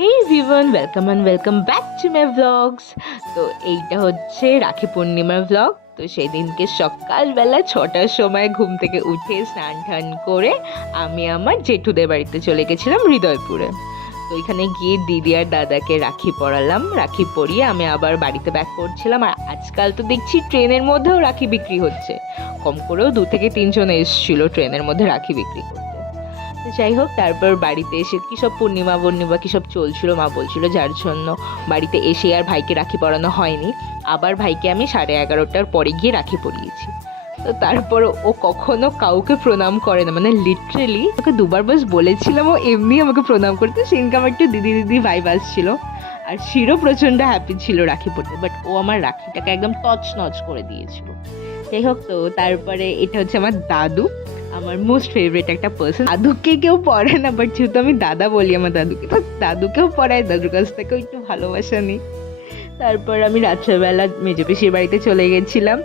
Hey everyone, welcome back to my blogs. তো এইটা হচ্ছে রাখি পূর্ণিমার ব্লগ। তো সেই দিনকে সকালবেলা 6টার সময় ঘুম থেকে উঠে স্নান টান করে আমি আমার জেঠুদের বাড়িতে চলে গেছিলাম হৃদয়পুরে। তো এখানে গিয়ে দিদি আর দাদাকে রাখি পরালাম, রাখি পরিয়ে আমি আবার বাড়িতে ব্যাক করছিলাম। আর আজকাল তো দেখছি ট্রেনের মধ্যেও রাখি বিক্রি হচ্ছে, কম করেও 2 থেকে 3 জন এসেছিল ট্রেনের মধ্যে রাখি বিক্রি করতে। তো যাই হোক, তারপর বাড়িতে এসে কী সব পূর্ণিমা বর্ণিমা কী সব চলছিল মা বলছিল, যার জন্য বাড়িতে এসে আর ভাইকে রাখি পরানো হয়নি। আবার ভাইকে আমি 11:30টার পরে গিয়ে রাখি পরিয়েছি। তো তারপর ও কখনো কাউকে প্রণাম করে না, মানে লিটারেলি ওকে দুবার বাস বলেছিলাম ও এমনি আমাকে প্রণাম করতে। সেদিনকে আমার একটু দিদি দিদি ভাইব আসছিল, আর শিরও প্রচণ্ড হ্যাপি ছিল রাখি পরতে, বাট ও আমার রাখিটাকে একদম তছনছ করে দিয়েছিল। যাই হোক, তো তারপরে এটা হচ্ছে আমার দাদু, আমার মোস্ট ফেভারিট একটা পার্সন। দাদুকে কেউ পড়ে না, বাট যেহেতু আমি দাদা বলি আমার দাদুকে, তো দাদুকেও পড়ায়, দাদুর কাছ থেকেও একটু ভালোবাসা নিই। তারপর আমি রাত্রেবেলা মেজো পিসির বাড়িতে চলে গেছিলাম,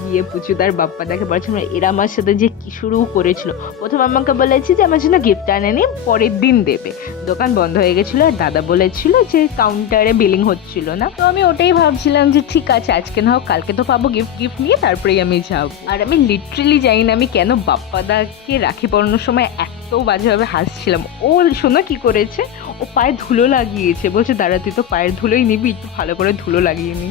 গিয়ে পুচু তার বাপ্পা দেখে পড়াচ্ছিল। এরা আমার সাথে যে কি শুরু করেছিল, প্রথম আমাকে বলেছে যে আমার জন্য গিফট আনেনি, পরের দিন দেবে। দোকান বন্ধ হয়ে গেছিলো, আর দাদা বলেছিল যে কাউন্টারে বিলিং হচ্ছিল না। তো আমি ওটাই ভাবছিলাম যে ঠিক আছে, আজকে না হোক কালকে তো পাবো গিফট, গিফট নিয়ে তারপরেই আমি যাবো। আর আমি লিটারেলি জানি না আমি কেন বাপ্পাদাকে রাখি পরানোর সময় এত বাজেভাবে হাসছিলাম। ও শোনো কি করেছে, ও পায়ে ধুলো লাগিয়েছে, বলছে দাঁড়া তুই তো পায়ের ধুলোই নিবি, একটু ভালো করে ধুলো লাগিয়ে নি।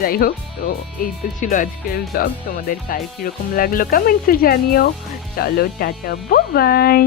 যাই হোক, তো এই তো ছিল আজকের ব্লগ। তোমাদের কার কীরকম লাগলো কমেন্টসে জানিও। চলো টাটা, বাই।